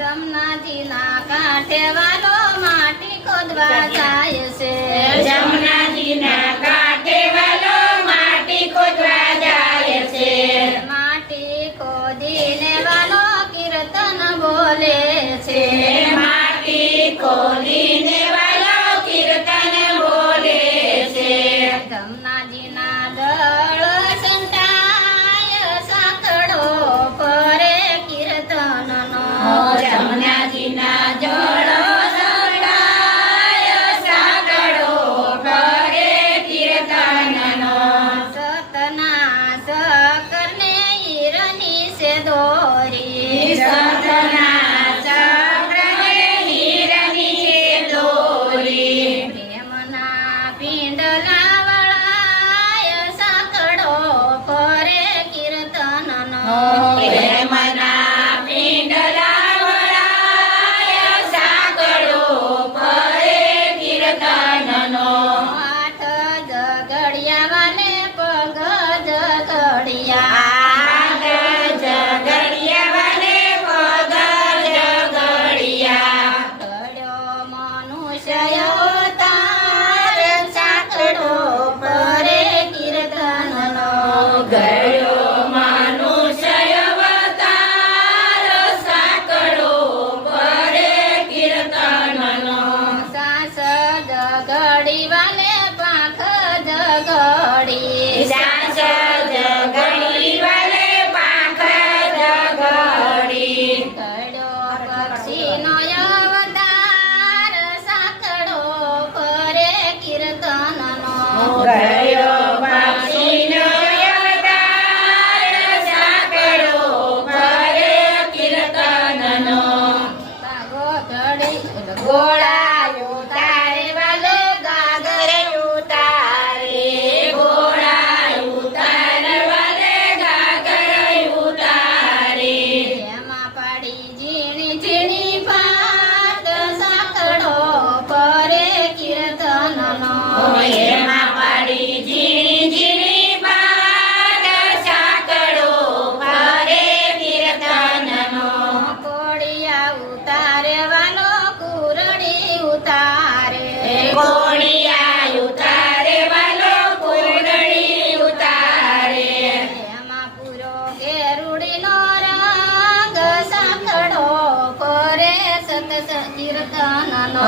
જમનાજીના કાંઠે વાલો માટી ખોદવા જાય છે. જમનાજીના કાંઠે વાલો માટી ખોદવા જાય છે. માટી ખોદીને વાલો કીર્તન બોલે છે. માટી ખોદીને વાલો કીર્તન બોલે છે. જમનાજીના દળ સંતાય સાંકળો ફરે કીર્તનનો. જમનાજીના જળ સંતાય સાંકળો ફરે કીર્તનનો. સતના સકરને હીરની છે દોરી. સતના ચક્રને હીરની છે દોરી. પ્રેમના પિંડલા વળાય સાંકળો ફરે કીર્તનનો. પ્રેમના પિંડલા વળાય સાંકળો ફરે કીર્તનનો. હાથ જગડિયા વાલે પગ જગડિયા. હાથ જગડિયા વાલે પગ જગડિયા. ઘડ્યો મનુષ્ય અવતાર સાંકળો ફરે કીર્તનનો. ગયો મનુષ્ય અવતાર સાંકળો ફરે કીર્તનનો. સાસ જગડી વાલે પાંખ જગડી. સાસ જગડી વાલે પાંખ જગડી. ઘડ્યો પક્ષીનો અવતાર સાંકળો ફરે કીર્તનનો. ગયો પક્ષીનો અવતાર સાંકળો ફરે કીર્તનનો. ગોળાયો તારે વાલે ગાગરે ઉતારે ગોળા ઉતારે વાલે ગાગર ઉતારે. એમાં પાડી ઝીણી ઝીણી પાત સાંકળો ફરે કીર્તનનો. એમાં પાડી ઝીણી ઝીણી પાત સાંકળો ફરે કીર્તનનો. કોળિયા ઉતારે વાલો કુરડી ઉતારે. કોળિયા ઉતારે વાલો કુરડી ઉતારે. એમાં પૂરો ગેરુડીનો રંગ સાંકળો ફરે સત કીર્તનનો.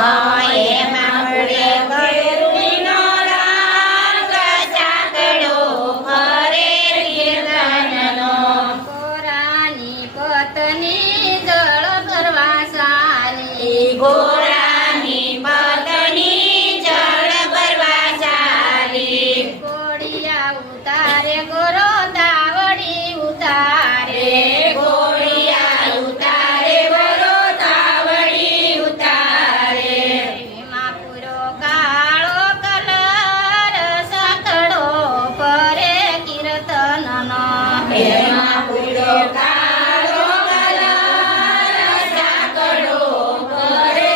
એમાં પૂરે ગરુડીનો રંગ સાંકળો ફરે કીર્તનનો. કોરાની પત્ની જળ ભરવા ચાલી. ગોરાની પત્ની જળ ભરવા ચાલી. કોળિયા ઉતારે ગોરો તાવડી ઉતારે. ગોળિયા ઉતારે ગોરો તાવડી ઉતારે. એમાં પૂરો કાળો કલર સાંકળો ફરે કીર્તનનો. એમાં પૂરો કાળો કલર સાંકળો ફરે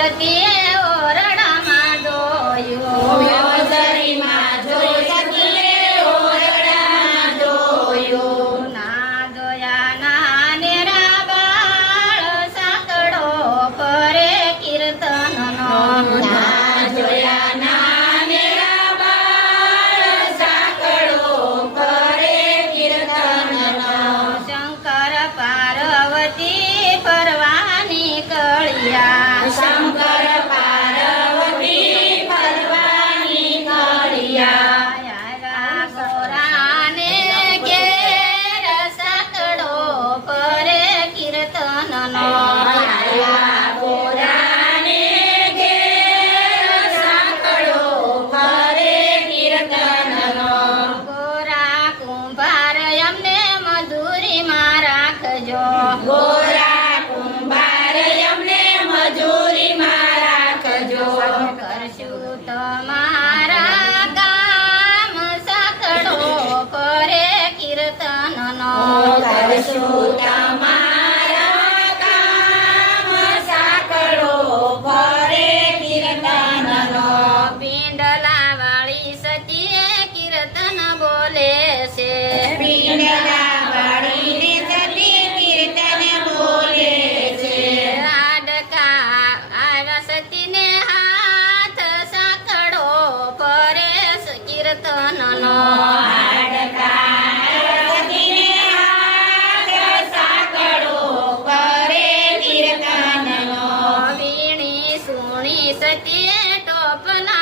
સતીએ ઓરડામાં જોયું ઓસરીમાં જોઈ સતીએ ઓરડામાં જોયું. ના જોયા ના નેરા બાળ સાંકળો ફરે કીર્તનનો ના જોયા નાનેરા બાળ સાંકળો ફરે કીર્તનનો. શંકર પાર્વતી ફરવાની કળિયા શંકર પાર્વતી ફરવાની કળિયા. આવ્યા ગોરાને ઘેર સાંકળો ફરે કીર્તનનો આયા ગોરાને ઘેર સાંકળો ફરે કીર્તનનો. ગોરા કુંભાર અમને મજૂરીમાં રાખજો ગોરા કુંભાર અમને મજૂરીમાં રાખજો. કરશું તમારા કામ સાંકળો ફરે કીર્તનનો કરશું તમારા કામ સાંકળો ફરે કીર્તનનો. પિંડલા વાળી સતીએ કીર્તન બોલે છે પિંડલા વાળીને સતી કીર્તન બોલે છે. રાડકા આવ્યા સતીને હાથ સાંકળો ફરે કીર્તનનો હાડકા સતીને હાથ સાંકળો ફરે કીર્તનનો. વીણી સુણી સતીએ ટોપલા